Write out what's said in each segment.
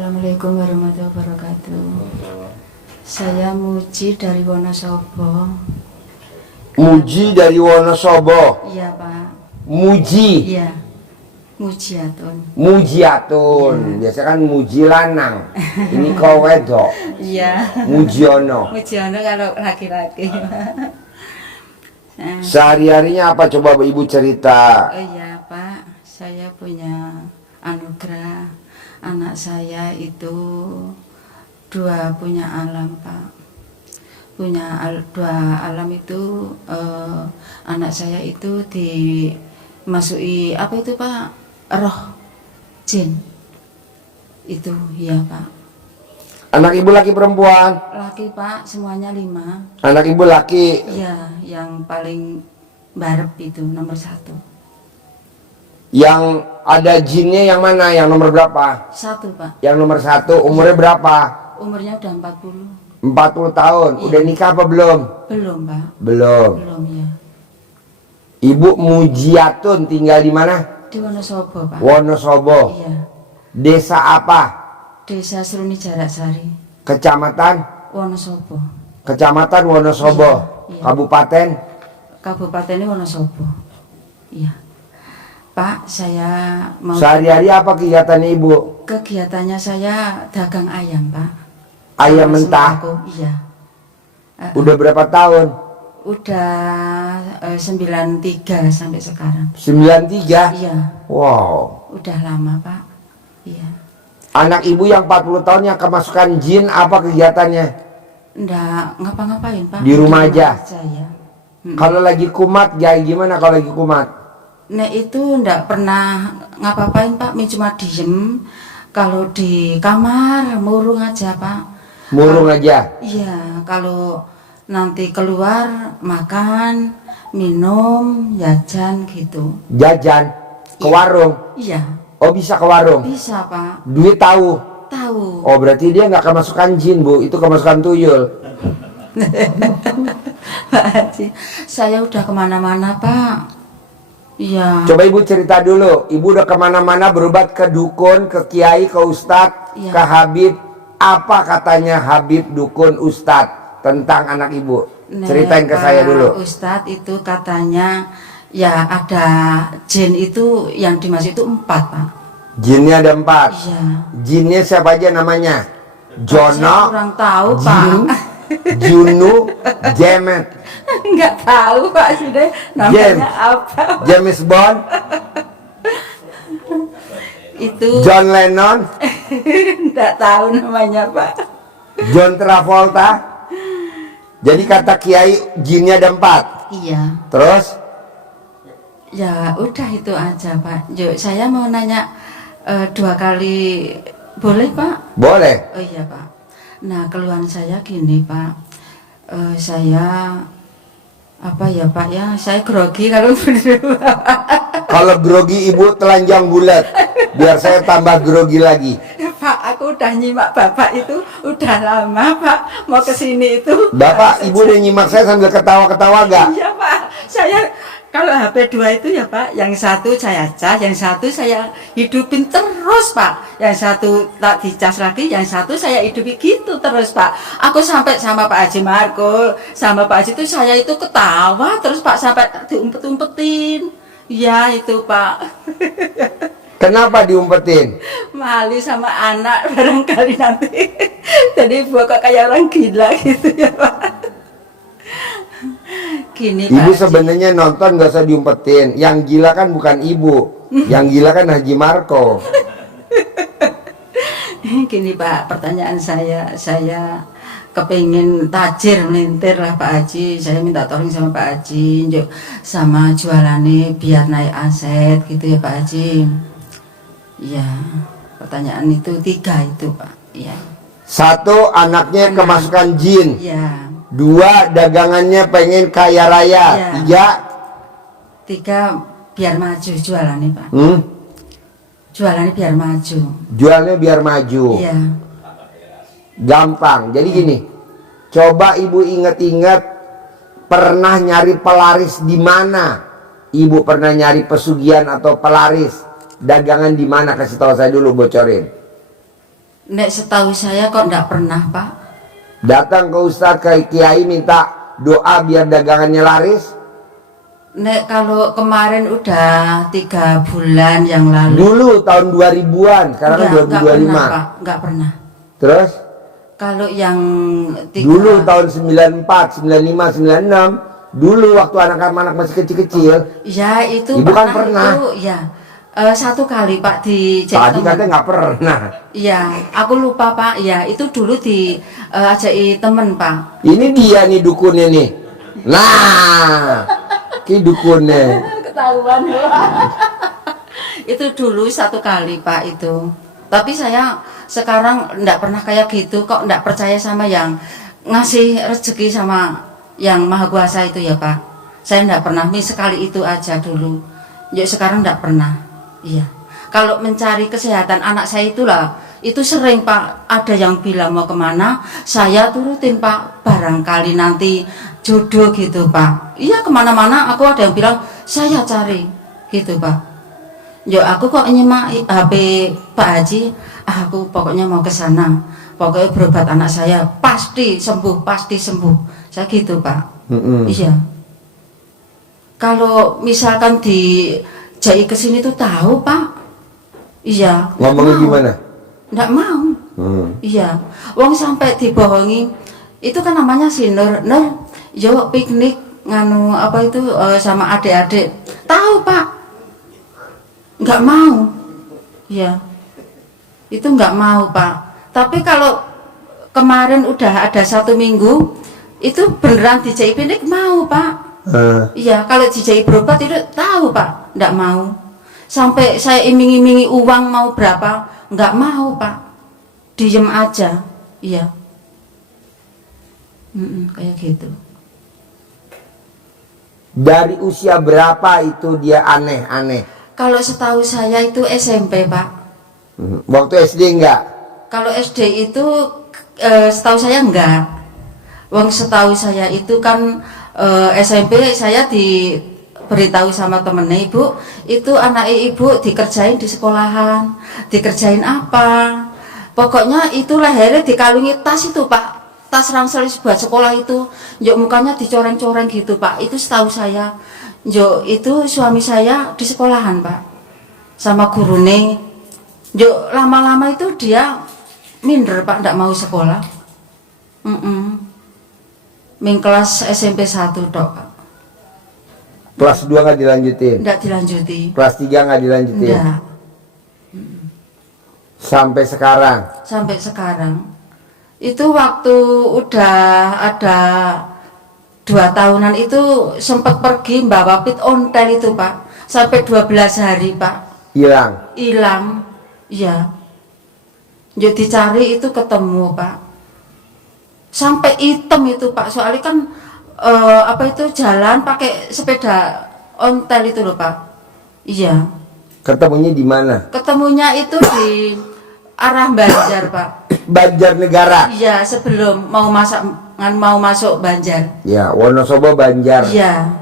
Assalamualaikum warahmatullahi wabarakatuh. Saya Muji dari Wonosobo. Muji dari Wonosobo. Iya Pak. Muji. Iya. Mujiatun. Mujiatun. Biasa kan muji lanang. Ini kau wedok. Iya. Mujiono. Mujiono kalau laki-laki. Sehari-harinya apa coba Ibu cerita? Oh iya Pak, saya punya anugerah. Anak saya itu punya alam Pak. Dua alam itu anak saya itu dimasuki apa itu Pak? Roh jin. Itu ya Pak. Anak Ibu laki perempuan? Laki Pak, semuanya 5. Anak Ibu laki? Iya, yang paling barep itu nomor 1. Yang ada jinnya yang mana? Yang nomor berapa? 1 Pak. Yang nomor 1 umurnya berapa? Umurnya udah 40. 40 tahun. Iya. Udah nikah apa belum? Belum Pak. Belum. Belum ya. Ibu Mujiatun tinggal di mana? Di Wonosobo Pak. Wonosobo. Iya. Desa apa? Desa Seruni Jaraksari. Kecamatan? Wonosobo. Kecamatan Wonosobo. Iya, iya. Kabupaten? Kabupaten Wonosobo. Iya. Pak, saya mau Sehari-hari apa kegiatannya Ibu? kegiatannya saya dagang ayam Pak. Ayam Sama mentah? sembako, iya. Udah berapa tahun? Udah 93 sampai sekarang. 93? Iya, Wow. udah lama Pak. Iya. Anak Ibu yang 40 tahun yang kemasukan jin apa kegiatannya? Nggak ngapa-ngapain Pak. Di rumah aja? Ya. Kalau lagi kumat, ya gimana kalau lagi kumat? Nah itu nggak pernah ngapa-ngapain Pak, cuma diem. Kalau di kamar murung aja Pak. Murung aja? Iya, kalau nanti keluar makan, minum, jajan gitu. Jajan? Ke Iya. warung? Iya, Oh bisa ke warung? bisa Pak. Duit tahu? Tahu. Oh berarti dia nggak kemasukan jin Bu, itu kemasukan tuyul. Pak Haji, saya udah kemana-mana Pak. Iya. Coba Ibu cerita dulu, Ibu udah kemana-mana berobat ke dukun, ke kiai, ke ustadz, Iya. ke habib. Apa katanya habib, dukun, ustadz tentang anak Ibu? Nah, Ceritain ke saya dulu. Ustadz itu katanya ya ada jin itu yang dimaksud itu 4 Pak. Jinnya ada 4. Iya. Jinnya siapa aja namanya? Saya Jono, kurang tahu Jin, Pak. Junu, Jemet, Nggak tahu Pak sudah namanya apa. James Bond, Itu John Lennon, nggak tahu namanya Pak. John Travolta. Jadi kata kiai jinnya ada 4. Iya. Terus Ya udah itu aja Pak. Yuk saya mau nanya 2 kali boleh Pak? boleh. Oh iya Pak. Nah keluhan saya gini Pak, saya apa ya Pak ya, saya grogi kalau berdua. Kalau grogi Ibu telanjang bulat, biar saya tambah grogi lagi. Pak, aku udah nyimak Bapak itu udah lama Pak, mau kesini itu. Bapak, Ibu udah nyimak saya sambil ketawa-ketawa gak? Iya Pak, saya kalau HP 2 itu ya Pak, yang 1 saya cas, yang 1 saya hidupin terus Pak, yang 1 tak dicas lagi, yang 1 saya hidupin gitu terus Pak. Aku sampai sama Pak Haji Marco, sama Pak Haji itu saya itu ketawa terus Pak, sampai diumpet-umpetin. Ya itu Pak. Kenapa diumpetin? Malu sama anak barangkali nanti. Jadi buat kok kayak orang gila gitu ya Pak. Gini Pak Ibu Haji. sebenarnya nonton gak usah diumpetin. Yang gila kan bukan Ibu, yang gila kan Haji Marco. Gini Pak, pertanyaan saya kepingin tajir melintir lah Pak Haji. Saya minta tolong sama Pak Haji, yuk sama jualannya biar naik aset gitu ya Pak Haji. Ya, pertanyaan itu 3 itu Pak. Ya, 1, anaknya kemasukan jin. ya. 2, dagangannya pengen kaya raya. Iya. 3, 3, biar maju jualannya Pak. Jualannya biar maju. jualnya biar maju. Iya. Gampang. Jadi gini, coba Ibu inget-inget pernah nyari pelaris di mana? Ibu pernah nyari pesugihan atau pelaris? Dagangan di mana? Kasih tahu saya dulu, bocorin. Nek setahu saya kok enggak pernah, Pak. Datang ke Ustadz, ke Kiai minta doa biar dagangannya laris? Nek kalau kemarin udah 3 bulan yang lalu. Dulu tahun 2000-an, sekarang kan 2025. Enggak pernah, Pak. Enggak pernah. Terus? Kalau yang Dulu tahun 94, 95, 96, dulu waktu anak-anak masih kecil-kecil. Ya itu Ibu kan pernah. Itu, ya. 1 kali Pak di Tadi katanya nggak pernah. Iya, aku lupa Pak. Ya itu dulu di ajai temen Pak. Ini dia nih dukunnya nih. Nah, ini dukunnya. Ketahuan Itu dulu 1 kali Pak itu. Tapi saya sekarang enggak pernah kayak gitu kok, enggak percaya sama yang ngasih rezeki sama yang maha kuasa itu ya Pak. Saya enggak pernah, sekali itu aja dulu. Ya sekarang enggak pernah. Iya. Kalau mencari kesehatan anak saya itulah, itu sering Pak, ada yang bilang mau kemana, saya turutin Pak, barangkali nanti jodoh gitu Pak. Iya kemana-mana aku ada yang bilang saya cari gitu Pak. Yo aku kok nyimak HP Pak Haji, aku pokoknya mau ke sana, pokoknya berobat anak saya pasti sembuh, pasti sembuh. Saya gitu Pak. Iya. Kalau misalkan di Jai kesini tuh tahu Pak. Iya. Ngomongnya gimana? Nggak mau. Iya. Wong sampai dibohongi. Itu kan namanya si Nur. Nur, yo piknik nganu apa itu sama adik-adik. Tahu Pak. Nggak mau. Iya. Itu nggak mau Pak. Tapi kalau kemarin udah ada 1 minggu, itu beneran dijai piknik mau Pak. Iya, kalau dijai berobat itu tahu Pak, nggak mau. Sampai saya iming-imingi uang mau berapa, nggak mau Pak. Diem aja, iya. Kayak gitu. Dari usia berapa itu dia aneh-aneh? Kalau setahu saya itu SMP Pak. Waktu SD enggak? Kalau SD itu setahu saya enggak. Wong setahu saya itu kan SMP saya diberitahu sama temennya, Ibu, itu anak ibu dikerjain di sekolahan. Dikerjain apa? Pokoknya itu lehernya dikalungi tas itu Pak. Tas ransel buat sekolah itu. Yuk mukanya dicoreng-coreng gitu Pak. Itu setahu saya. Yuk itu suami saya di sekolahan Pak. Sama gurune. Yuk lama-lama itu dia minder Pak, ndak mau sekolah. Ming kelas SMP 1 tok Pak. Kelas 2 nggak dilanjutin? Ndak dilanjuti. Kelas 3 nggak dilanjutin? Ndak. Sampai sekarang? Sampai sekarang. Itu waktu udah ada 2 tahunan itu sempat pergi bawa pit ontel itu Pak. Sampai 12 hari Pak. Hilang? Hilang. Iya. Jadi dicari itu ketemu Pak. Sampai hitam itu Pak, soalnya kan apa itu jalan pakai sepeda ontel itu loh Pak. Iya. Ketemunya di mana? Ketemunya itu di arah Banjar Pak. Banjarnegara. Iya, sebelum mau masuk Banjar. Ya, Wonosobo Banjar. Iya.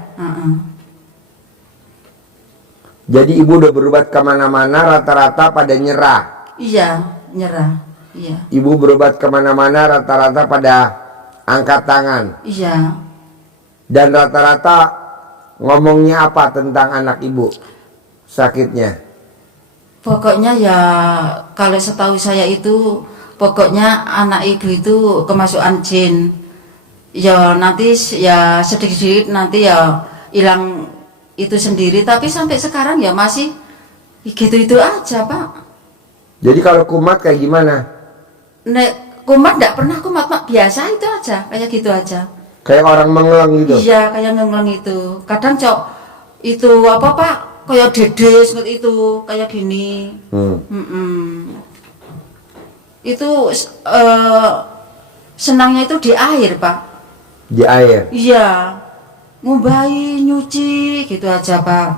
Jadi ibu udah berobat kemana-mana rata-rata pada nyerah. Iya, nyerah. Iya. Ibu berobat kemana-mana rata-rata pada angkat tangan. Iya. Dan rata-rata ngomongnya apa tentang anak ibu sakitnya? Pokoknya ya kalau setahu saya itu pokoknya anak ibu itu kemasukan jin. Ya nanti ya sedikit-sedikit nanti ya hilang itu sendiri. Tapi sampai sekarang ya masih gitu-itu aja Pak. Jadi kalau kumat kayak gimana? Nek kumat enggak pernah kumat Pak, biasa itu aja, kayak gitu aja. Kayak orang mengeleng gitu? Iya, kayak ngeleng itu. Kadang cok itu apa Pak, kayak dedes itu, kayak gini. Itu senangnya itu di air Pak. Di air? Iya, ngubahi, nyuci gitu aja Pak.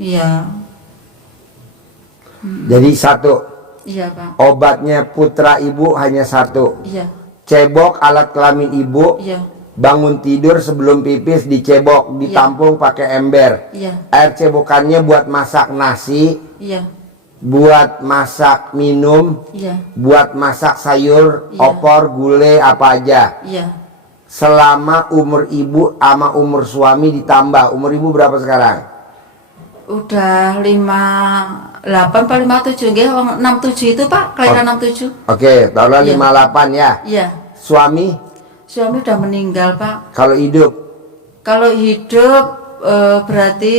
Iya. Jadi satu. Iya Pak. Obatnya putra ibu hanya satu. Iya. Cebok alat kelamin ibu. Iya. Bangun tidur sebelum pipis dicebok, ditampung pakai ember. Iya. Air cebokannya buat masak nasi. Iya. buat masak minum, Iya. buat masak sayur, Iya. opor, gulai, apa aja. Iya. Selama umur ibu sama umur suami ditambah. Umur ibu berapa sekarang? Udah 58 apa 57 nggih, wong 67 itu Pak, kelahiran 67. Oke, tahun Iya. 58 ya. Iya. Suami Suami udah meninggal Pak. kalau hidup Kalau hidup berarti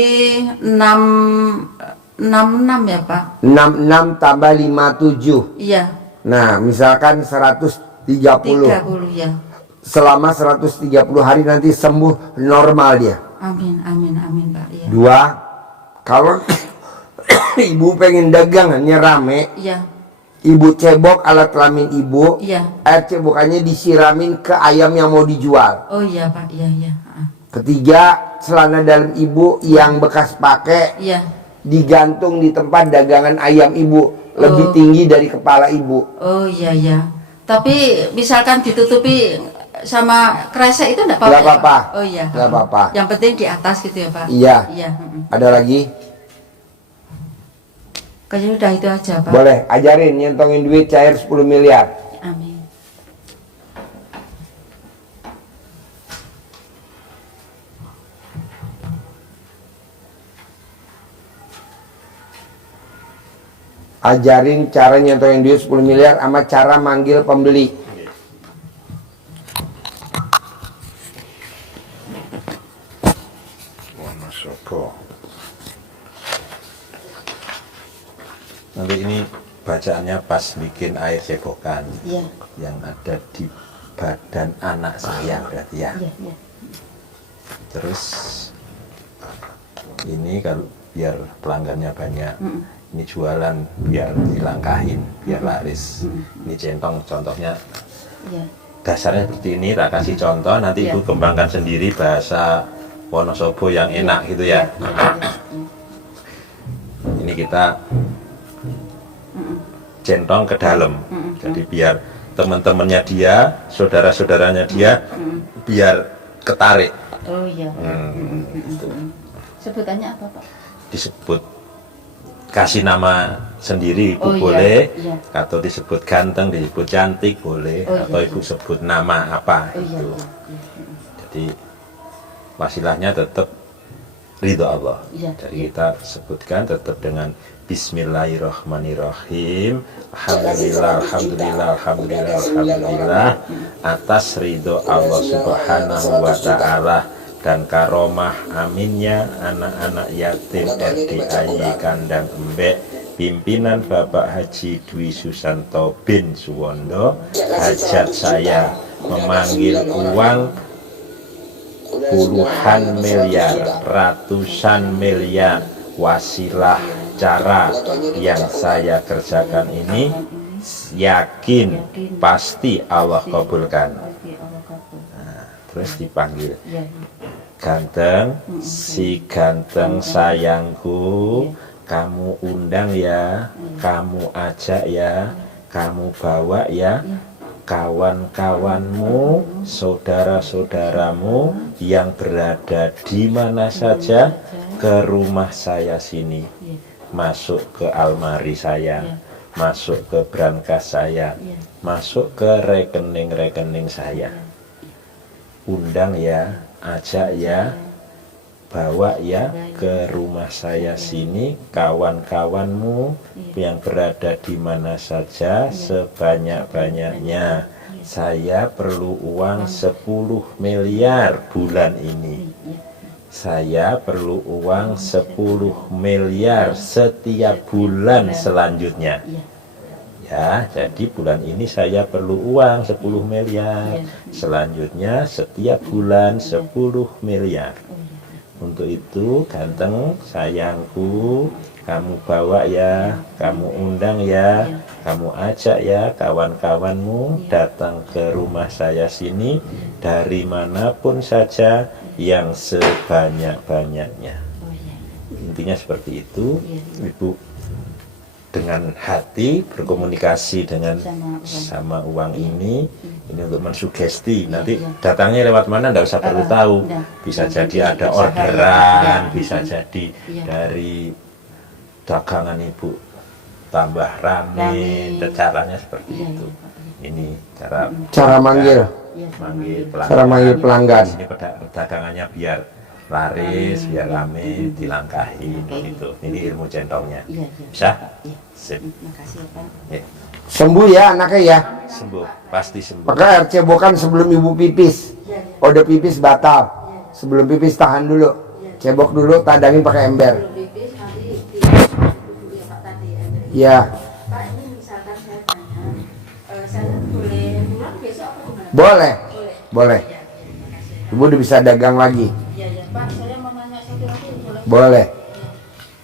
66 ya Pak. 66 tambah 57. Iya. Nah, misalkan 130. 30 ya. Selama 130 hari nanti sembuh normal dia. Amin, amin, amin Pak. Iya. Dua, kalau ibu pengen dagangannya rame, Iya. ibu cebok alat kelamin ibu, Iya. air cebokannya disiramin ke ayam yang mau dijual. Oh iya Pak, iya iya. Ketiga, celana dalam ibu yang bekas pakai Iya. digantung di tempat dagangan ayam ibu, lebih tinggi dari kepala ibu. Oh iya iya. Tapi misalkan ditutupi sama kresek itu enggak apa-apa. Nggak ya, apa-apa. Pak? Oh iya. Nggak apa-apa. Yang penting di atas gitu ya Pak. Iya. Iya. Ada lagi? Kayaknya udah itu aja Pak. Boleh, ajarin nyentongin duit cair 10 miliar. Amin. Ajarin cara nyentongin duit 10 miliar sama cara manggil pembeli. Wonosobo. Nanti ini bacaannya pas bikin air cebokan Iya. yang ada di badan anak saya berarti ya. Iya, iya. Terus ini kalau biar pelanggannya banyak, ini jualan biar dilangkahin, biar laris. Ini centong contohnya Iya. dasarnya seperti ini, tak kasih contoh, nanti Iya. ibu kembangkan sendiri bahasa Wonosobo yang enak gitu ya. Iya, iya. Ini kita centong ke dalam, jadi biar teman-temannya dia, saudara-saudaranya dia, biar ketarik. Oh iya. Gitu. Sebutannya apa Pak? Disebut kasih nama sendiri ibu Oh, iya, boleh, iya. atau disebut ganteng, disebut cantik boleh, Oh, iya, atau ibu iya. sebut nama apa Oh iya. itu. Iya. Jadi wasilahnya tetap ridho Allah. Iya, Jadi iya. kita sebutkan tetap dengan Bismillahirrahmanirrahim. Alhamdulillah, alhamdulillah, alhamdulillah, alhamdulillah atas ridho Allah Subhanahu wa taala dan karomah aminnya anak-anak yatim RDAY Kandang Embek pimpinan Bapak Haji Dwi Susanto bin Suwondo. Hajat saya memanggil uang puluhan miliar, ratusan miliar, wasilah cara yang saya kerjakan ini yakin pasti Allah kabulkan. Pasti Allah kabul. Terus dipanggil Iya. ganteng, si ganteng sayangku, kamu undang ya, kamu ajak ya, kamu bawa ya kawan-kawanmu, saudara-saudaramu yang berada di mana saja ke rumah saya sini, Iya. masuk ke almari saya, masuk ke brankas saya, Iya. masuk ke rekening-rekening saya. Undang ya, ajak ya, bawa ya ke rumah saya sini kawan-kawanmu yang berada di mana saja sebanyak-banyaknya. Saya perlu uang 10 miliar bulan ini. Saya perlu uang 10 miliar setiap bulan selanjutnya. Ya, jadi bulan ini saya perlu uang 10 miliar. Selanjutnya setiap bulan 10 miliar. Untuk itu ganteng sayangku, kamu bawa ya, kamu undang ya, kamu ajak ya kawan-kawanmu datang ke rumah saya sini dari manapun saja yang sebanyak-banyaknya. Intinya seperti itu. Ibu dengan hati berkomunikasi dengan sama uang ini untuk mensugesti. Nanti datangnya lewat mana nggak usah perlu tahu, bisa jadi ada orderan, bisa jadi dari dagangan ibu tambah rame. Rame. Dan caranya seperti Iya, itu. iya, Pak. Ini cara manggil. Iya, manggil Cara manggil pelanggan. Di sini perdagangannya biar laris, biar rame, dilangkahin gitu. Ini ilmu centongnya. Iya, iya. Bisa? Iya. Sip. Makasih ya Pak. Ya, Sembuh ya anaknya ya. sembuh, pasti sembuh. Maka air cebokan sebelum ibu pipis. Udah pipis batal. Sebelum pipis tahan dulu. Cebok dulu, tadangin pakai ember. Pipis nanti duduk ya Pak tadi. Ya, Pak ini misalkan saya tanya, saya boleh pulang besok apa gimana? boleh. Boleh. Iya, makasih. Ibu udah bisa dagang lagi. Iya, iya Pak, saya mau nanya satu lagi boleh? Boleh.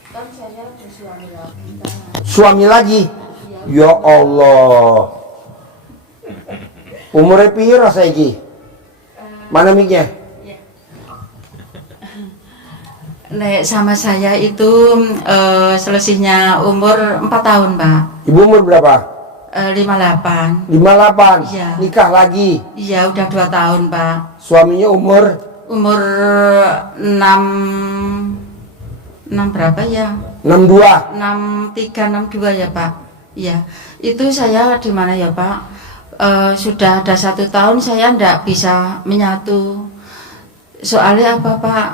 Kan saya bersuami lagi kan. Suami lagi. Ya Allah. Umurnya piro saiki? Mana mic-nya? Nek sama saya itu selisihnya umur 4 tahun Pak. Ibu umur berapa? 58. 58. Iya. Nikah lagi. Iya udah 2 tahun Pak. Suaminya umur Umur 6 berapa ya? 62. 63 62 ya Pak. Iya. Itu saya di mana ya Pak? Sudah ada 1 tahun saya ndak bisa menyatu. Soalnya apa Pak?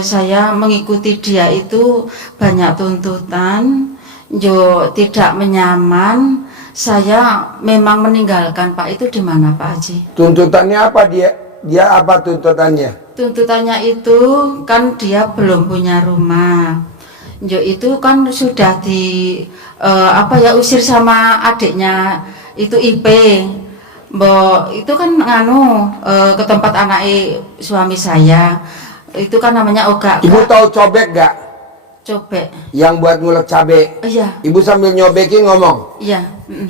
Saya mengikuti dia itu banyak tuntutan, jo tidak menyaman. Saya memang meninggalkan Pak. Itu di mana Pak Haji? Tuntutannya apa dia? Dia apa tuntutannya? Tuntutannya itu kan dia belum punya rumah. Jo itu kan sudah usir sama adiknya itu IP. Mbok itu kan ke tempat anak suami saya. Itu kan namanya Oga. Ibu tahu cobek gak? Cobek. Yang buat ngulek cabe. Iya, Ibu sambil nyobekin ngomong, iya.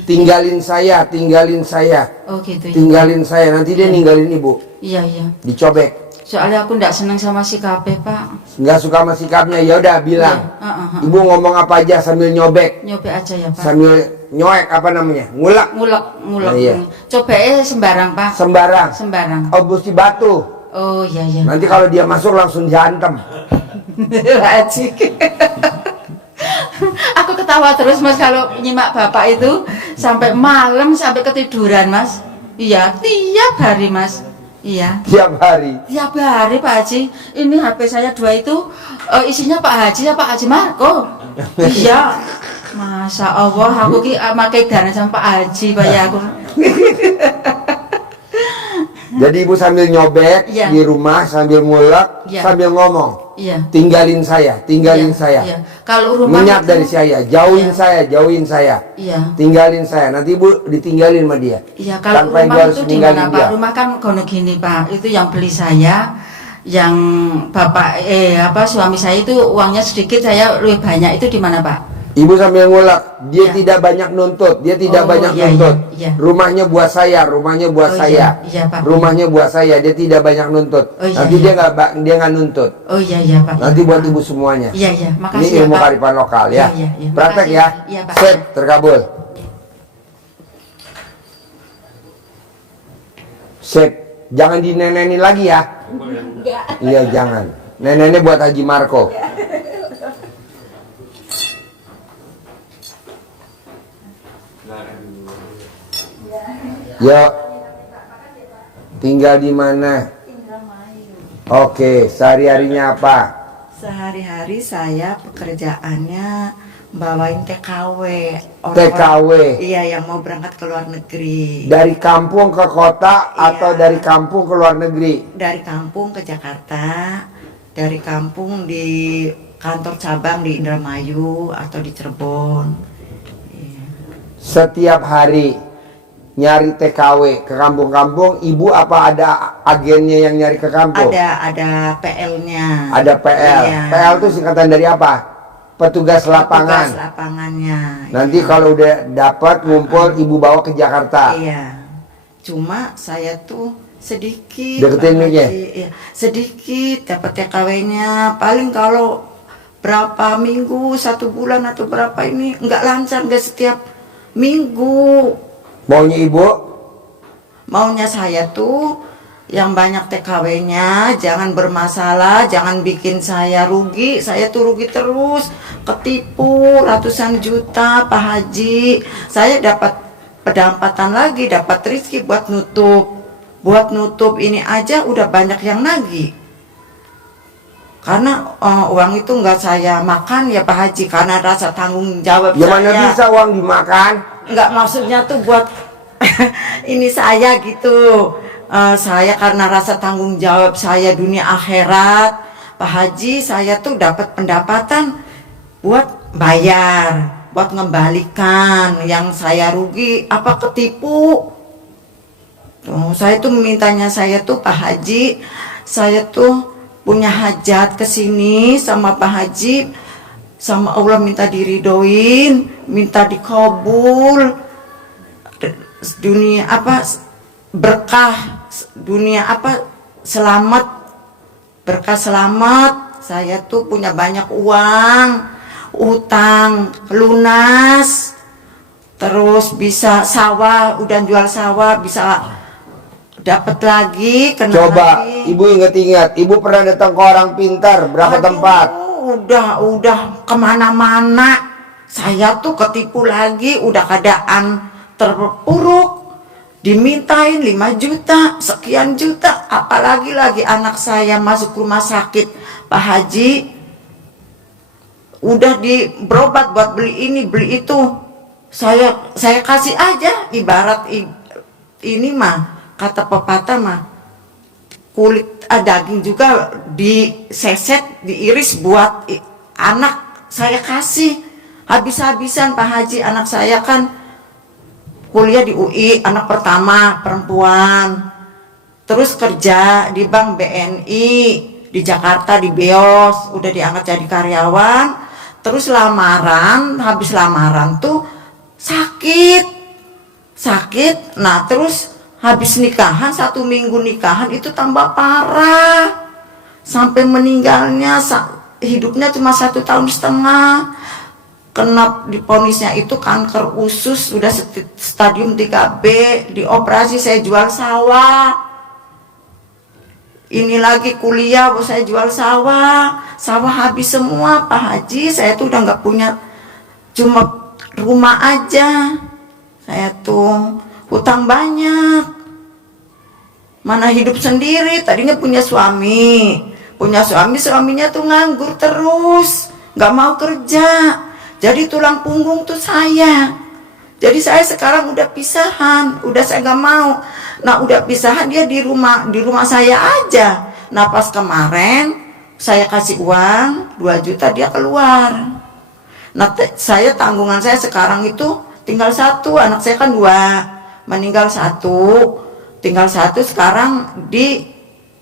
tinggalin saya, tinggalin saya, Oh gitu ya. tinggalin saya. Nanti dia ninggalin ibu. Iya, iya. Dicobek. Soalnya aku ndak seneng sama si KP, Pak. Nggak suka sama sikapnya, ya udah bilang. Iya, Ibu ngomong apa aja sambil nyobek, Nyobek aja ya, Pak. sambil nyoek apa namanya, ngulek, Ngulek. Nah, iya. Cobeknya sembarang, Pak. sembarang. Sembarang. Oh, mesti batu. Oh, iya, iya. Nanti kalau dia masuk langsung diantem. Lacik. Aku ketawa terus Mas kalau nyimak Bapak itu sampai malam sampai ketiduran, Mas. Iya, tiap hari, Mas. Iya. Tiap hari. Tiap hari Pak Haji. Ini HP saya 2 itu isinya Pak Haji ya Pak Haji Marco. Iya. Masa Allah aku ki makai dana sama Pak Haji Pak ya aku. Jadi ibu sambil nyobek Iya. di rumah sambil ngulek, Iya. sambil ngomong, Iya. tinggalin saya, tinggalin Iya, saya. Iya. Kalau rumah Minyak itu- dari saya, jauhin Iya. saya, jauhin saya. Iya. Tinggalin saya. Nanti ibu ditinggalin sama dia. Iya, kalau Tanpa ibu rumah harus itu di ninggalin mana Pak? dia. Rumah kan kono gini Pak. Itu yang beli saya, yang bapak suami saya itu uangnya sedikit, saya lebih banyak. Itu di mana Pak? Ibu sambil ngulek, dia Iya. tidak banyak nuntut, dia tidak Oh, banyak iya, nuntut. iya, iya. Rumahnya buat saya, rumahnya buat Oh, saya. iya, iya, Pak. Rumahnya buat saya, dia tidak banyak nuntut. Oh, iya, Nanti iya. dia nggak nuntut. Oh iya iya Pak. Nanti buat ibu semuanya. Iya iya, Ini makasih ilmu ya Pak. kearifan lokal ya. Iya, iya, iya. Praktek Makasih. ya. Iya, Pak. Sip, terkabul. Sip, jangan dinenenin lagi ya. Iya jangan. Neneknya buat Haji Marco. Yuk. Tinggal di mana? Oke, sehari-harinya apa? Sehari-hari saya pekerjaannya bawain TKW. TKW. Iya, yang mau berangkat ke luar negeri. Dari kampung ke kota atau Iya. dari kampung ke luar negeri? Dari kampung ke Jakarta, dari kampung di kantor cabang di Indramayu atau di Cirebon. Iya. Setiap hari nyari TKW ke kampung-kampung, ibu apa ada agennya yang nyari ke kampung? Ada PL-nya. Ada PL. Iya. PL itu singkatan dari apa? Petugas lapangan. Petugas lapangannya. Nanti Iya. kalau udah dapat ngumpul, ibu bawa ke Jakarta. Iya. Cuma saya tuh sedikit. Deketin Pak mic-nya. Haji. Iya, sedikit dapat TKW-nya. Paling kalau berapa minggu, 1 bulan atau berapa ini nggak lancar, nggak setiap minggu. Maunya ibu? Maunya saya tuh yang banyak TKW-nya, jangan bermasalah, jangan bikin saya rugi. Saya tuh rugi terus, ketipu ratusan juta Pak Haji. Saya dapat pendapatan lagi, dapat rezeki buat nutup ini aja udah banyak yang nagih. Karena uang itu nggak saya makan ya Pak Haji, karena rasa tanggung jawab Ya mana saya. bisa uang dimakan? Nggak, maksudnya tuh buat ini saya gitu. Saya karena rasa tanggung jawab saya dunia akhirat Pak Haji, saya tuh dapat pendapatan buat bayar, buat ngembalikan yang saya rugi apa ketipu. Tuh, saya tuh mintanya saya tuh Pak Haji, saya tuh punya hajat kesini sama Pak Haji, sama Allah minta diridoin, minta dikabul, dunia apa berkah, dunia apa selamat, berkah selamat. Saya tuh punya banyak uang, utang lunas, terus bisa sawah, udah jual sawah bisa dapat lagi, kena Coba lagi. ibu ingat-ingat, ibu pernah datang ke orang pintar berapa Aduh, tempat? udah kemana-mana. Saya tuh ketipu lagi, udah keadaan terpuruk, dimintain 5 juta, sekian juta, apalagi lagi anak saya masuk rumah sakit Pak Haji, udah berobat buat beli ini beli itu, saya kasih aja, ibarat ini mah kata pepatah mah, kulit daging juga diseset, diiris buat anak saya kasih habis-habisan Pak Haji. Anak saya kan kuliah di UI, anak pertama perempuan, terus kerja di Bank BNI di Jakarta di Beos, udah diangkat jadi karyawan, terus lamaran, habis lamaran tuh sakit, nah terus habis nikahan, 1 minggu nikahan itu tambah parah, sampai meninggalnya hidupnya cuma 1,5 tahun. Kena diponisnya itu kanker usus, sudah stadium 3B, dioperasi. Saya jual sawah, ini lagi kuliah, saya jual sawah habis semua Pak Haji. Saya tuh udah nggak punya, cuma rumah aja. Saya tuh hutang banyak, mana hidup sendiri. Tadinya punya suaminya tuh nganggur terus, nggak mau kerja, jadi tulang punggung tuh saya. Jadi saya sekarang udah pisahan, udah saya nggak mau. Nah udah pisahan, dia di rumah saya aja. Nah pas kemarin saya kasih uang 2 juta, dia keluar. Nah saya tanggungan saya sekarang itu tinggal 1, anak saya kan 2, meninggal 1, tinggal 1. Sekarang di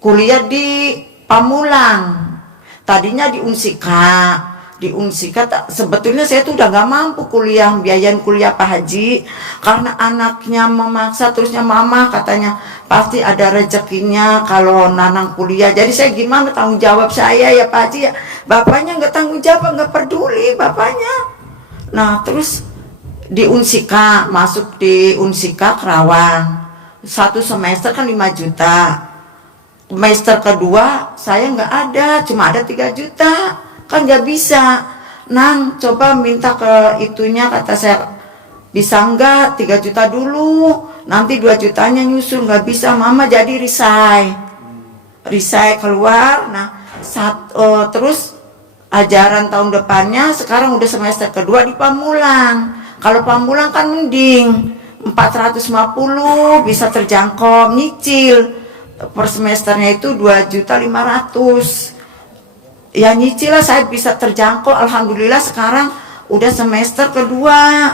kuliah di Pamulang, tadinya di Unsika. Sebetulnya saya tuh udah gak mampu biayain kuliah Pak Haji, karena anaknya memaksa. Terusnya mama katanya pasti ada rezekinya kalau Nanang kuliah. Jadi saya gimana tanggung jawab saya ya Pak Haji ya. Bapaknya nggak tanggung jawab, nggak peduli bapaknya. Nah terus di Unsika, masuk di Unsika Kerawang, 1 semester kan 5 juta. Semester kedua saya nggak ada, cuma ada 3 juta. Kan nggak bisa. Nang coba minta ke itunya, kata saya, bisa nggak 3 juta dulu, nanti 2 jutanya nyusul. Nggak bisa mama, jadi resign keluar. Nah terus ajaran tahun depannya, sekarang udah semester kedua di Pamulang. Kalau Pamulang kan mending 450 bisa terjangkau, nyicil per semesternya itu 2.500.000. Ya nyicil lah, saya bisa terjangkau. Alhamdulillah sekarang udah semester kedua,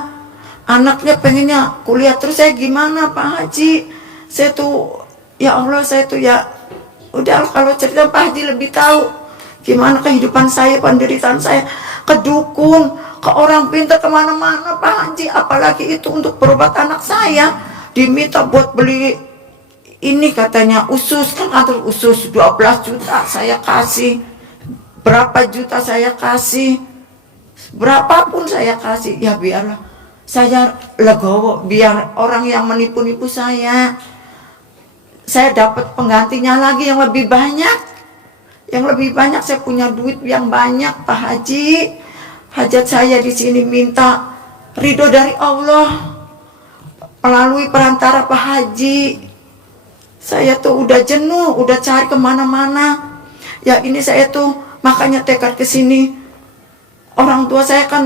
anaknya pengennya kuliah terus. Saya gimana Pak Haji? Saya tuh ya Allah, saya tuh ya udah, kalau cerita Pak Haji lebih tahu gimana kehidupan saya, penderitaan saya. Ke dukun, ke orang pintar, kemana-mana Pak Haji. Apalagi itu untuk berobat anak saya, diminta buat beli ini katanya usus, kan kantor usus 12 juta saya kasih, berapa juta saya kasih, berapapun saya kasih. Ya biarlah saya legowo, biar orang yang menipu-nipu saya saya dapat penggantinya lagi yang lebih banyak. Yang lebih banyak, saya punya duit yang banyak, Pak Haji. Hajat saya di sini minta ridho dari Allah melalui perantara Pak Haji. Saya tuh udah jenuh, udah cari kemana-mana. Ya ini saya tuh makanya tekad ke sini. Orang tua saya kan,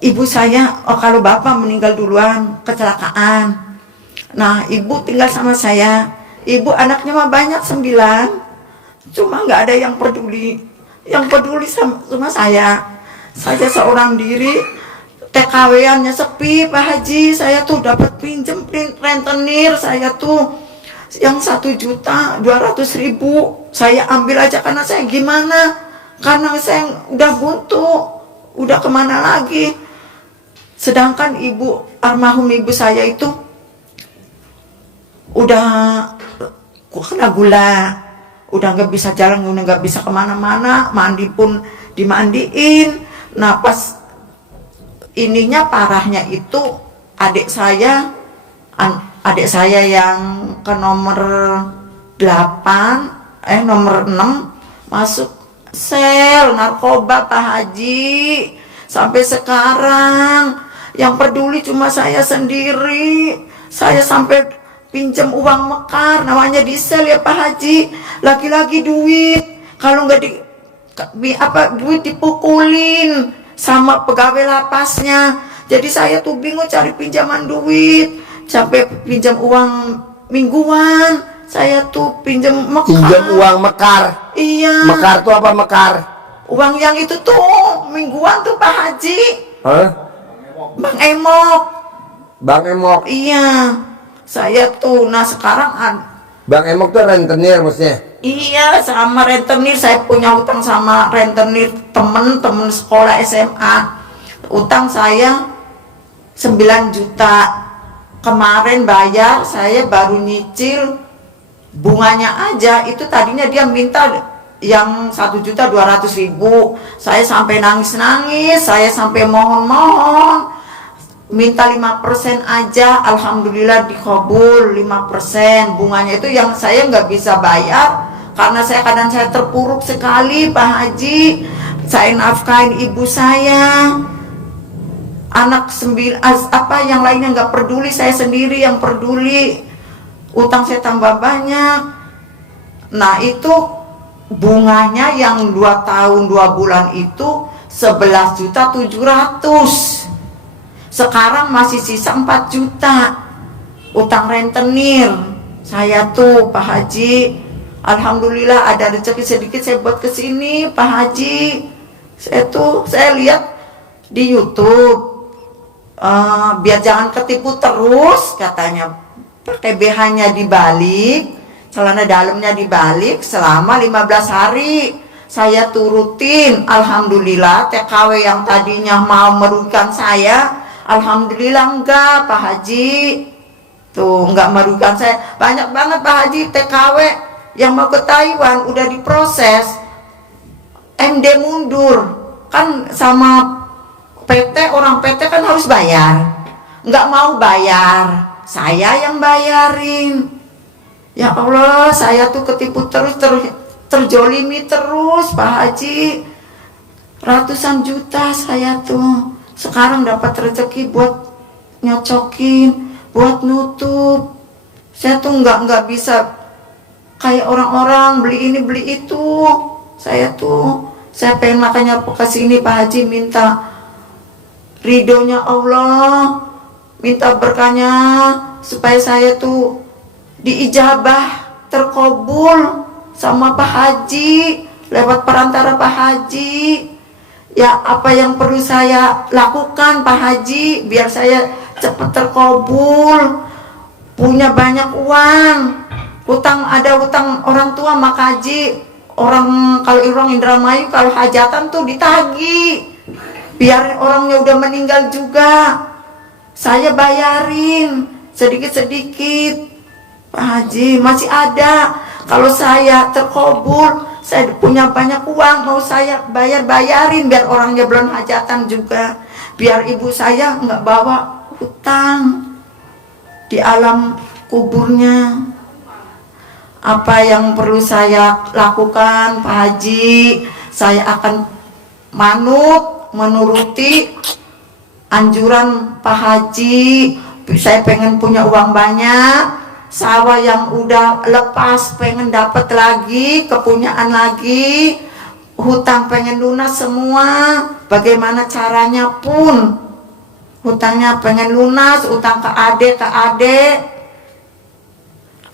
ibu saya, kalau bapak meninggal duluan kecelakaan. Nah ibu tinggal sama saya. Ibu anaknya mah banyak 9. Cuma nggak ada yang peduli. Yang peduli sama saya. Saya seorang diri. TKW-annya sepi Pak Haji. Saya tuh dapat pinjem rentenir. Saya tuh yang 1.200.000 saya ambil aja karena saya gimana. Karena saya udah buntu. Udah kemana lagi. Sedangkan almarhum ibu saya itu udah kena gula. Udah nggak bisa jalan, udah nggak bisa kemana-mana, mandi pun dimandiin. Nah pas ininya parahnya itu adik saya yang ke nomor 8, nomor 6 masuk sel narkoba Pak Haji. Sampai sekarang yang peduli cuma saya sendiri. Saya sampai pinjam uang mekar, namanya di sel ya Pak Haji. Lagi-lagi duit, kalau nggak duit dipukulin sama pegawai lapasnya. Jadi saya tuh bingung cari pinjaman duit. Sampai pinjam uang mingguan, saya tuh pinjam mekar. Pinjam uang mekar. Iya. Mekar tuh apa mekar? Uang yang itu tuh mingguan tuh Pak Haji. Hah? Bang Emok. Bang Emok. Iya. Saya tuh, nah sekarang Bang Emok tuh rentenir maksudnya? Iya, sama rentenir. Saya punya utang sama rentenir temen sekolah SMA. Utang saya 9 juta. Kemarin bayar, saya baru nyicil bunganya aja. Itu tadinya dia minta yang 1.200.000. Saya sampai nangis-nangis, saya sampai mohon-mohon. Minta 5% aja, alhamdulillah dikabul 5%. Bunganya itu yang saya nggak bisa bayar karena kadang saya terpuruk sekali Pak Haji. Saya nafkahin ibu saya, anak 9, yang lainnya nggak peduli, saya sendiri yang peduli. Utang saya tambah banyak. Nah itu bunganya yang 2 tahun 2 bulan itu 11.700.000. Sekarang masih sisa 4 juta utang rentenir. Saya tuh Pak Haji, alhamdulillah ada rezeki sedikit saya buat kesini Pak Haji. Saya lihat di YouTube, biar jangan ketipu terus katanya, pakai BH-nya dibalik, celana dalamnya dibalik selama 15 hari. Saya turutin, alhamdulillah TKW yang tadinya mau merugikan saya, alhamdulillah enggak Pak Haji. Tuh enggak merugikan saya. Banyak banget Pak Haji TKW yang mau ke Taiwan udah diproses, MD mundur. Kan sama PT, orang PT kan harus bayar. Enggak mau bayar, saya yang bayarin. Ya Allah, saya tuh ketipu terus, terjolimi terus Pak Haji. Ratusan juta saya tuh. Sekarang dapat rezeki buat nyocokin, buat nutup. Saya tuh nggak bisa kayak orang-orang beli ini beli itu. Saya pengen makanya kesini Pak Haji minta ridhonya Allah, minta berkahnya supaya saya tuh diijabah, terkabul sama Pak Haji lewat perantara Pak Haji. Ya apa yang perlu saya lakukan Pak Haji biar saya cepat terkabul, punya banyak uang. Ada utang orang tua Mak Haji. Kalau orang Indramayu kalau hajatan tuh ditagih, biar orangnya udah meninggal juga saya bayarin sedikit-sedikit Pak Haji. Masih ada. Kalau saya terkabul, saya punya banyak uang, mau saya bayarin biar orangnya belum hajatan juga, biar ibu saya nggak bawa hutang di alam kuburnya. apa yang perlu saya lakukan Pak Haji, saya akan menuruti anjuran Pak Haji. Saya pengen punya uang banyak, sawah yang udah lepas pengen dapat lagi, kepunyaan lagi, hutang pengen lunas semua, bagaimana caranya pun hutangnya pengen lunas, utang ke adik,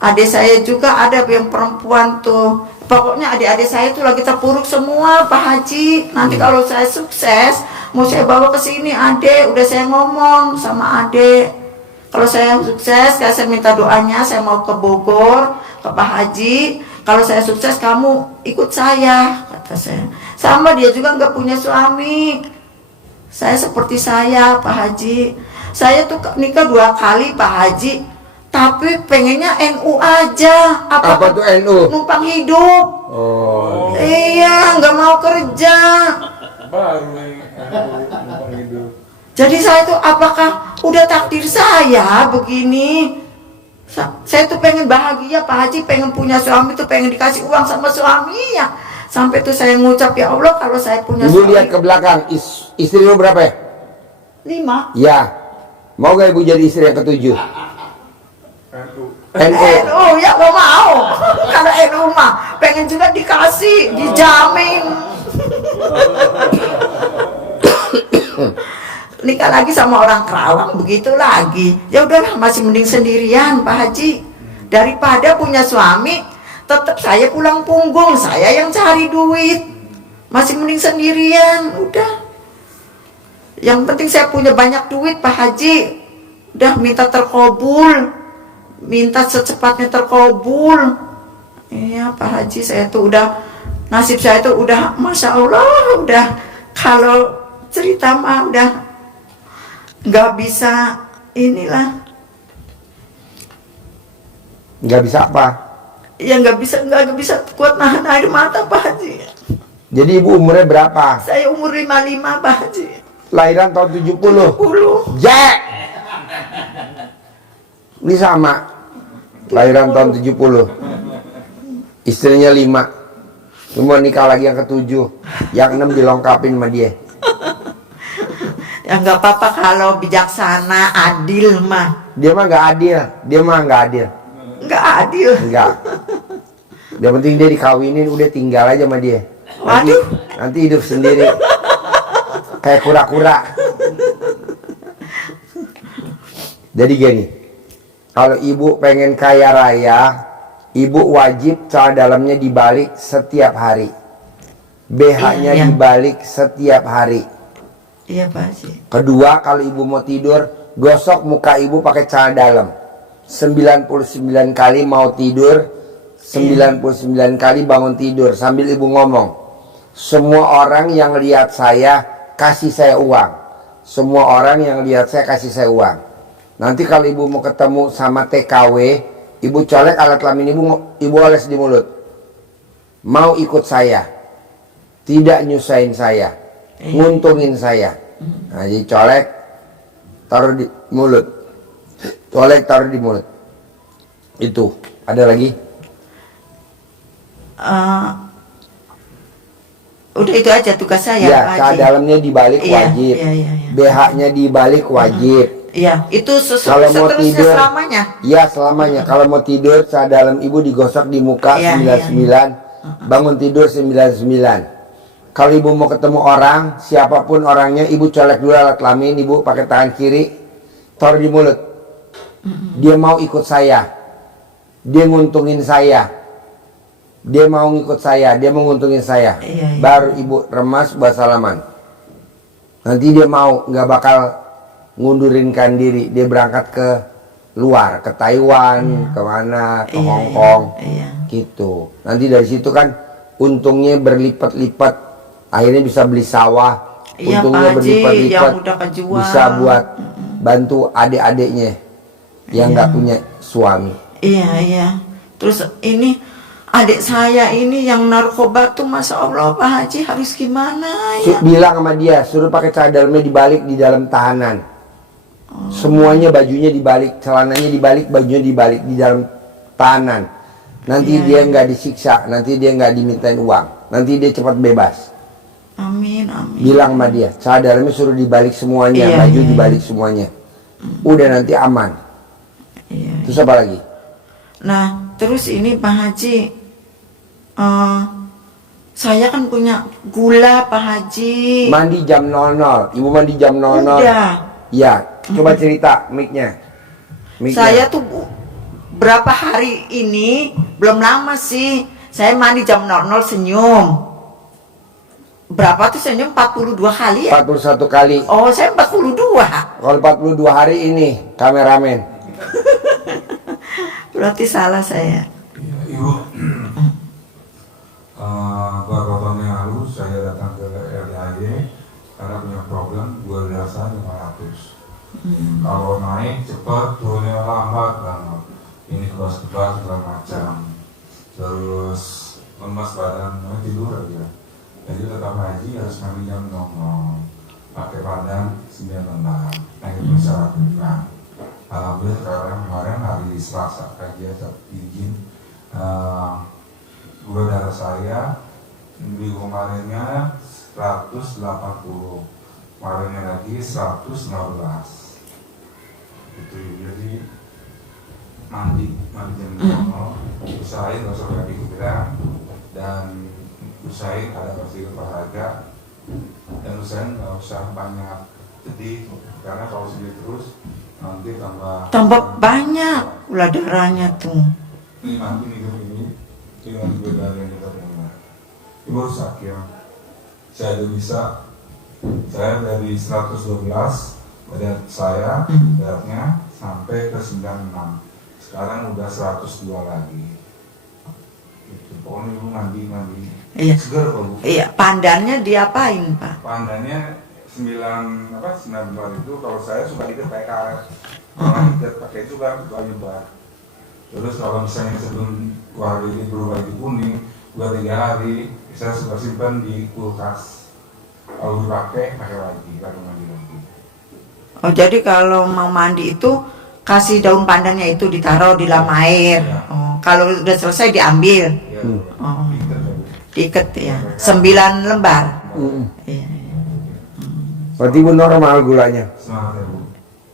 adik saya juga ada yang perempuan tuh, pokoknya adik-adik saya tuh lagi terpuruk semua Pak Haji. Nanti kalau saya sukses mau saya bawa ke sini adik, udah saya ngomong sama adik, kalau saya sukses saya minta doanya, saya mau ke Bogor ke Pak Haji, kalau saya sukses kamu ikut saya, kata saya. Sama dia juga nggak punya suami, saya seperti saya Pak Haji. Saya tuh nikah 2 kali Pak Haji, tapi pengennya NU aja. Apa tuh NU? Numpang hidup. Oh. Iya, nggak mau kerja. Jadi saya tuh apakah udah takdir saya begini? Saya tuh pengen bahagia Pak Haji, pengen punya suami tuh, pengen dikasih uang sama suaminya. Sampai tuh saya ngucap, ya Allah kalau saya punya Ibu suami. lihat ke belakang, istri lu berapa ya? 5. Ya. Mau gak ibu jadi istri yang ke-7? NU. NU ya mau. Kalau NU mah pengen juga dikasih, dijamin. Nikah lagi sama orang Kerawang begitu lagi. Ya udahlah, masih mending sendirian Pak Haji. Daripada punya suami, tetap saya pulang punggung, saya yang cari duit. Masih mending sendirian, udah. Yang penting saya punya banyak duit Pak Haji. Udah minta terkabul, minta secepatnya terkabul. Iya Pak Haji, saya tuh udah, nasib saya tuh udah Masya Allah, udah kalau cerita mah udah nggak bisa inilah. Nggak bisa apa? Ya nggak bisa kuat nahan air mata Pak Haji. Jadi ibu umurnya berapa? Saya umur 55 Pak Haji. Lahiran tahun 70. 70. Jack! Ini sama. Lahiran tahun 70. Istrinya 5. Cuma nikah lagi yang ke-7. Yang 6 dilengkapin sama dia. Ya nggak apa-apa kalau bijaksana, adil mah. Dia mah nggak adil. Dia mah nggak adil. Nggak adil. Enggak. Yang penting dia dikawinin, udah tinggal aja sama dia. Waduh. Nanti hidup sendiri. Kayak kura-kura. Jadi gini, kalau ibu pengen kaya raya, ibu wajib celana dalamnya dibalik setiap hari, BH-nya Iya. dibalik setiap hari. Iya Pak Haji. Kedua, kalau ibu mau tidur, gosok muka ibu pakai celana dalam. 99 kali mau tidur, 99 kali bangun tidur, sambil ibu ngomong, semua orang yang lihat saya kasih saya uang. Semua orang yang lihat saya kasih saya uang. Nanti kalau ibu mau ketemu sama TKW, ibu colek alat kelamin ibu oles di mulut. Mau ikut saya, tidak nyusahin saya, nguntungin saya. Nah, jadi colek, taruh di mulut. Colek, taruh di mulut. Itu. Ada lagi? Udah itu aja tugas saya Ya, Pak celana Haji. dalamnya dibalik Iya, wajib. iya. BH-nya dibalik wajib. Iya, itu Kalau mau seterusnya tidur, selamanya. ya selamanya. Kalau mau tidur, celana dalam ibu digosok di muka Iya, 99, bangun tidur 99. Kalau ibu mau ketemu orang, siapapun orangnya, ibu colek dulu alat kelamin, ibu pakai tangan kiri, taruh di mulut. Dia mau ikut saya, dia nguntungin saya, dia mau ngikut saya, dia mau nguntungin saya. Iya. Baru ibu remas buat salaman. Nanti dia mau, nggak bakal ngundurinkan diri, dia berangkat ke luar, ke Taiwan, kemana, ke Hong Kong, gitu. Nanti dari situ kan untungnya berlipat-lipat, akhirnya bisa beli sawah, Iya, untungnya Pak Haji, berlipat-lipat, yang udah kejual. bisa buat bantu adik-adiknya yang nggak punya suami. Iya. Terus ini adik saya ini yang narkoba tuh, Masya Allah Pak Haji, harus gimana ya? Bilang sama dia, suruh pakai celana dalamnya dibalik di dalam tahanan. Semuanya bajunya dibalik, celananya dibalik, bajunya dibalik di dalam tahanan. Nanti Iya, dia nggak disiksa, nanti dia nggak dimintain uang, nanti dia cepat bebas. Amin, amin. Bilang sama dia, dalamnya suruh dibalik semuanya, Iya, baju iya, dibalik semuanya. Udah nanti aman. Iya. Terus apa lagi? Nah, terus ini Pak Haji, saya kan punya gula Pak Haji. Mandi jam 00, ibu mandi jam 00. Udah. Ya, coba cerita mic-nya. Saya tuh berapa hari ini, belum lama sih, saya mandi jam 00 senyum. Berapa tuh senyum? 42 kali ya? 41 kali. Oh, saya 42. Kalau 42 hari ini kameramen. Berarti salah saya. Iya, Ibu. Beberapa tahun yang lalu saya datang ke RDAY karena punya problem gula darah saya 500. Kalau naik cepat, turunnya lambat banget. Ini kebas-kebas segala macam. Terus lemas badan, tidur aja. Jadi tetap haji harus mandi jam 00, pakai padang 9 lembar. Nah itu bisa lakukan. Alhamdulillah sekarang kemarin hari Selasa pagi saya izin gula darah saya minggu kemarinnya 180, kemarinnya lagi 115. Itu jadi mandi jam 00, usahain nggak usah lagi kegedean dan usahain ada pasti olahraga dan usahain nggak usah banyak sedih karena kalau sedih terus nanti tambah banyak gula darahnya tuh. ini nanti minum ini dengan gula darah yang kita punya. Ibu sakit ya, saya udah bisa, saya dari 112 berat saya beratnya sampai ke 96, sekarang udah 102 lagi. Gitu. Pokoknya ibu mandi Iya. seger kok bu. Iya, pandannya diapain Pak? Pandannya 9 bar itu kalau saya suka ikat pakai karet, kalau ikat pakai juga itu aja bar. Terus kalau misalnya sebelum hari ini berubah jadi kuning 2-3 hari saya suka simpan di kulkas. Kalau dipakai lagi, kalau mandi lagi. Oh, jadi kalau mau mandi itu kasih daun pandannya itu ditaruh di dalam air. Iya. Oh, kalau udah selesai diambil. Ya, Oh. ikat ya, Bu. Diikat ya. 9 lembar. Iya. Berarti ibu normal gulanya. Semangat ya Bu.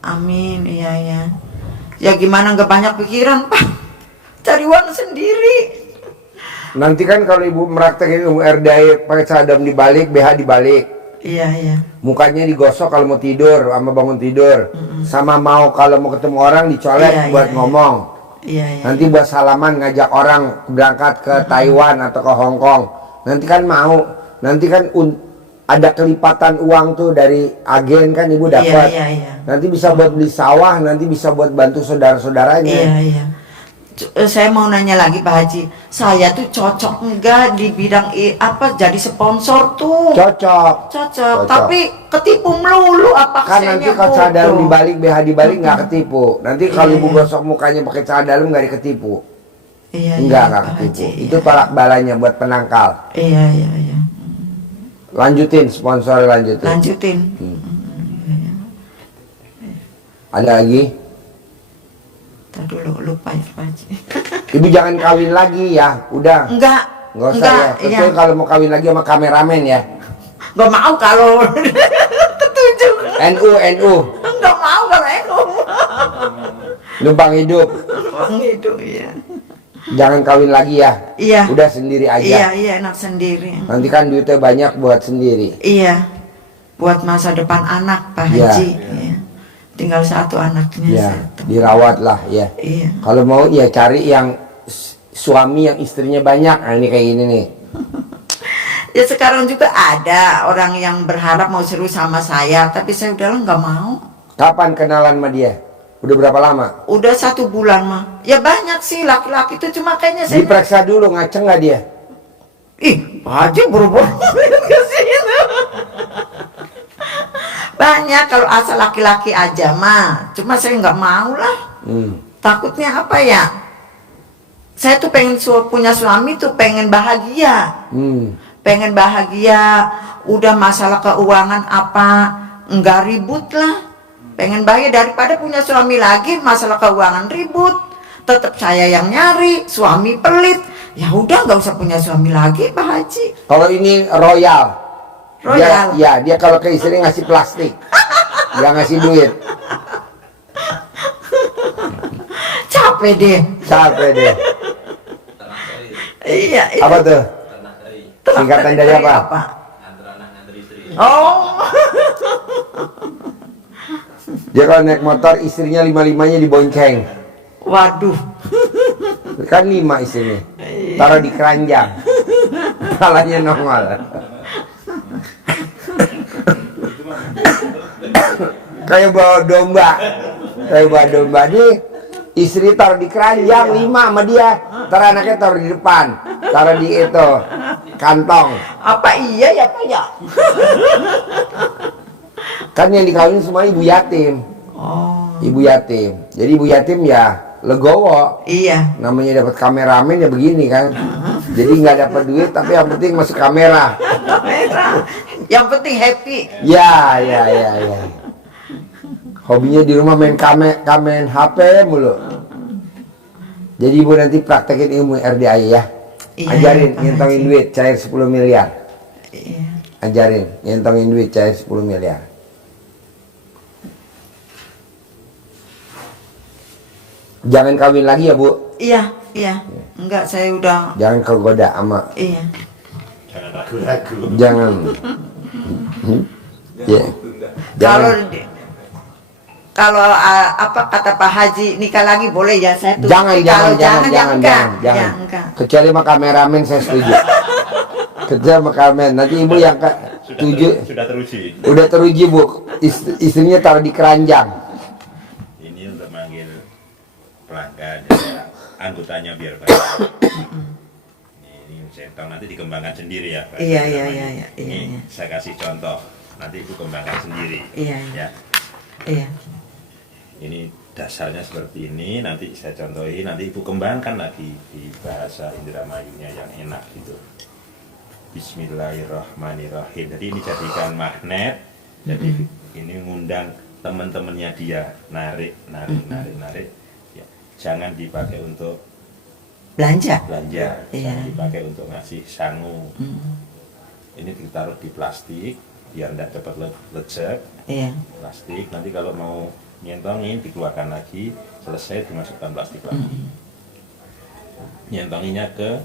Amin, iya ya. Ya gimana nggak banyak pikiran Pak? Cari uang sendiri. Nanti kan kalau ibu meraktekin ilmu RDAY pakai cadam dibalik, BH dibalik. Iya iya. Mukanya digosok kalau mau tidur, sama bangun tidur. Sama mau kalau mau ketemu orang dicolek Iya, buat iya, ngomong. Iya iya. Nanti buat salaman ngajak orang berangkat ke Taiwan atau ke Hong Kong. Nanti kan mau, nanti kan ada kelipatan uang tuh dari agen kan ibu dapat. Iya iya. Nanti bisa buat beli sawah, nanti bisa buat bantu saudara-saudaranya. Iya iya. Saya mau nanya lagi Pak Haji, saya tuh cocok enggak di bidang jadi sponsor tuh? Cocok. Cocok, tapi ketipu melulu apa Kan nanti kalau cadar dibalik, BH dibalik nggak ketipu. Nanti kalau ibu gosok mukanya pakai cadar nggak diketipu. Iya, Enggak Pak ketipu. Haji, Itu iya. tolak balanya buat penangkal. Iya iya iya. Lanjutin, sponsor lanjutin. Lanjutin. Ada lagi? Ntar dulu lupa ya Pak Haji. Ibu jangan kawin lagi ya, udah. Enggak. Nggak usah ya. Kecuali kalau mau kawin lagi sama kameramen ya. Enggak mau kalau ketujuh. NU. Enggak mau kalau aku. Numpang hidup. Uang itu ya. Jangan kawin lagi ya. Iya. Udah sendiri aja. Iya iya enak sendiri. Nanti kan duitnya banyak buat sendiri. Iya. Buat masa depan anak Pak Iya. Haji. Iya. Tinggal satu anaknya Ya, satu. dirawat lah ya. Iya. Kalau mau ya cari yang suami yang istrinya banyak. Nah, ini kayak gini nih. Ya sekarang juga ada orang yang berharap mau seru sama saya, tapi saya udahlah nggak mau. Kapan kenalan sama dia? Udah berapa lama? Udah 1 bulan mah. Ya banyak sih laki-laki itu, cuma kayaknya saya. Diperiksa dulu, ngaceng nggak dia? Ih, Pak Haji buru-buru ke situ. Banyak kalau asal laki-laki aja mah. Cuma saya nggak mau lah. Takutnya apa ya? Saya tuh pengen punya suami tuh pengen bahagia. Pengen bahagia. Udah masalah keuangan apa nggak ribut lah. Pengen bahagia daripada punya suami lagi masalah keuangan ribut. tetap saya yang nyari, suami pelit. Ya udah nggak usah punya suami lagi Pak Haji. Kalau ini royal. Royal. Dia kalau ke istri ngasih plastik. Dia ngasih duit. Capek deh. Capek deh. Iya. Apa tuh? Singkatan dari apa? Oh. Dia kalau naik motor istrinya 5-5-nya dibonceng. Waduh. Kan 5 istrinya. Taruh di keranjang. Kepalanya nongol. Kayak bawa domba. Nih istri taruh di keranjang 5 sama dia. Ntar anaknya taruh di depan. Taruh di itu kantong. Apa iya ya Pak ya? Kan yang dikawinin semua ibu yatim. Oh. Ibu yatim. Jadi ibu yatim ya legowo. Iya. Namanya dapat kameramen ya begini kan. Jadi nggak dapat duit tapi yang penting masuk kamera. Kamera. Yang penting happy. Ya. Hobinya di rumah main kamen HP mulu. Jadi ibu nanti praktekin ilmu RDI ya. Iya, Ajarin Pak nyentongin Haji. duit cair 10 miliar. Iya. Ajarin nyentongin duit cair 10 miliar. Jangan kawin lagi ya Bu. Iya. Enggak, saya udah. Jangan kegoda sama. Iya. Jangan ragu-ragu. Jangan. Ya. Kalau Jangan. kalau apa kata Pak Haji nikah lagi boleh ya saya tuh. Jangan. enggak. Kecuali sama kameramen saya setuju. Kecuali sama kameramen. Nanti ibu yang setuju. Sudah teruji. Udah teruji Bu. Istrinya taruh di keranjang. Ini untuk manggil pelanggan ya, anggotanya biar baik. Ini centong nanti dikembangkan sendiri ya Pak. Iya. Ini saya kasih contoh. Nanti ibu kembangkan sendiri. Iya. Ya. Ini dasarnya seperti ini, nanti saya contohin, nanti ibu kembangkan lagi di bahasa Indramayunya yang enak gitu. Bismillahirrahmanirrahim. Jadi ini jadikan magnet. Jadi ini ngundang teman-temannya dia, narik. Ya, jangan dipakai untuk Belanja. belanja, Iya. jangan dipakai untuk ngasih sangu. Ini ditaruh di plastik biar tidak cepat lecek. Iya. Plastik, nanti kalau mau nyentongin dikeluarkan lagi, selesai dimasukkan plastik lagi. Nyentonginnya ke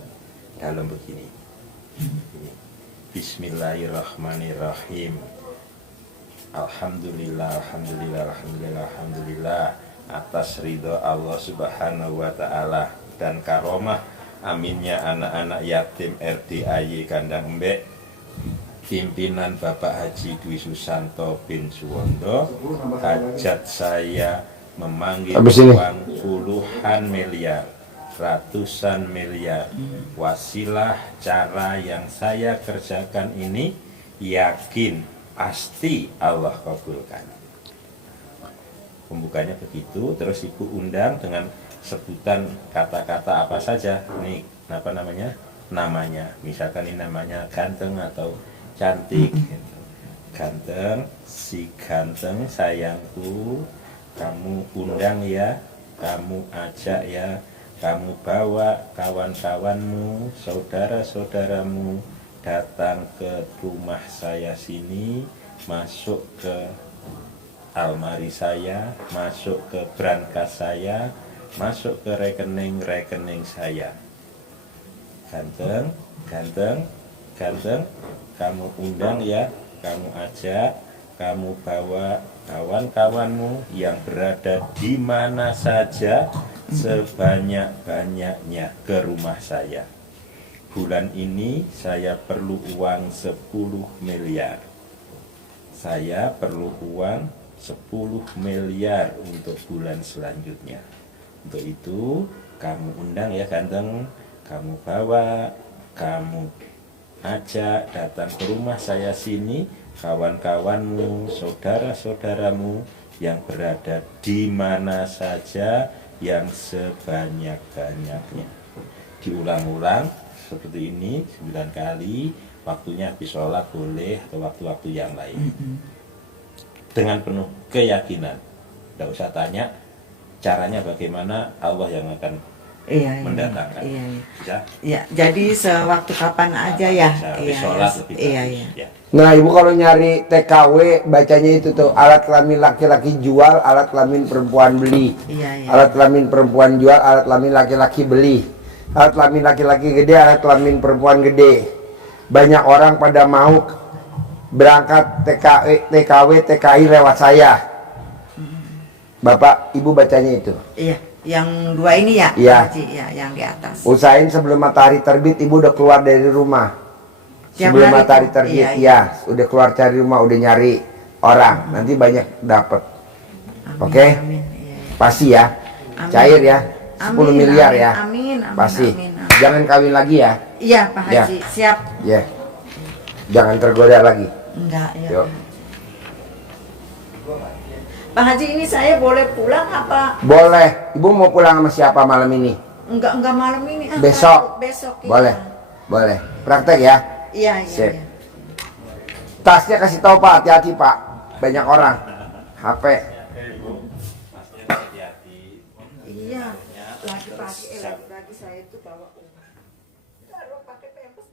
dalam begini. Ini. Bismillahirrahmanirrahim. Alhamdulillah atas ridho Allah Subhanahu wa Ta'ala dan karomah aminnya anak-anak yatim RDAY Kandang Embek, pimpinan Bapak Haji Dwi Susanto bin Suwondo, hajat saya memanggil uang puluhan miliar, ratusan miliar. Wasilah cara yang saya kerjakan ini yakin pasti Allah kabulkan. Pembukanya begitu, terus ibu undang dengan sebutan kata-kata apa saja. Ini apa namanya? Namanya, misalkan ini namanya ganteng atau cantik gitu. Ganteng, si ganteng sayangku, kamu undang ya, kamu ajak ya, kamu bawa kawan-kawanmu, saudara-saudaramu datang ke rumah saya sini, masuk ke almari saya, masuk ke brankas saya, masuk ke rekening saya. Ganteng, kamu undang ya, kamu ajak, kamu bawa kawan-kawanmu yang berada di mana saja sebanyak-banyaknya ke rumah saya. Bulan ini saya perlu uang 10 miliar. Saya perlu uang 10 miliar untuk bulan selanjutnya. Untuk itu kamu undang ya ganteng, kamu bawa, kamu ajak datang ke rumah saya sini kawan-kawanmu, saudara-saudaramu yang berada di mana saja yang sebanyak-banyaknya. Diulang-ulang seperti ini 9 kali, waktunya habis sholat boleh atau waktu-waktu yang lain. Dengan penuh keyakinan, tidak usah tanya caranya bagaimana Allah yang akan Iya, iya. mendatangkan. Iya, iya. Ya. Ya, jadi sewaktu kapan aja ya. Habis sholat lebih Iya, bagus. iya. Ya. Nah, ibu kalau nyari TKW bacanya itu tuh alat kelamin laki-laki jual, alat kelamin perempuan beli. Iya, iya. Alat kelamin perempuan jual, alat kelamin laki-laki beli. Alat kelamin laki-laki gede, alat kelamin perempuan gede. Banyak orang pada mau berangkat TKW, TKI lewat saya. Bapak, ibu bacanya itu. Iya, yang dua ini ya, Iya. Pak Haji, ya, yang di atas. Usahain sebelum matahari terbit ibu udah keluar dari rumah. Tiap Sebelum hari matahari tuh, terbit, iya, ya, udah keluar cari rumah, udah nyari orang. Nanti banyak dapet. Amin, Oke? amin, iya, iya. Pasti ya. Amin. Cair ya. 10 Amin, miliar amin, ya. amin, amin, Pasti. amin, amin. Jangan kawin lagi ya. Iya, Pak Ya. Haji, siap. Ya. Jangan tergoda lagi. Enggak, ya. Yuk. Pak Haji, ini saya boleh pulang apa? Boleh. Ibu mau pulang sama siapa malam ini? Enggak malam ini. Besok. Besok. Iya. Boleh. Boleh. Praktek ya. Iya, iya. Sip. Iya. Tasnya kasih tahu Pak, hati-hati Pak. Banyak orang. HP. Ibu, masnya hati-hati. Iya. Lagi saya itu bawa uang. Taruh pakai pempes.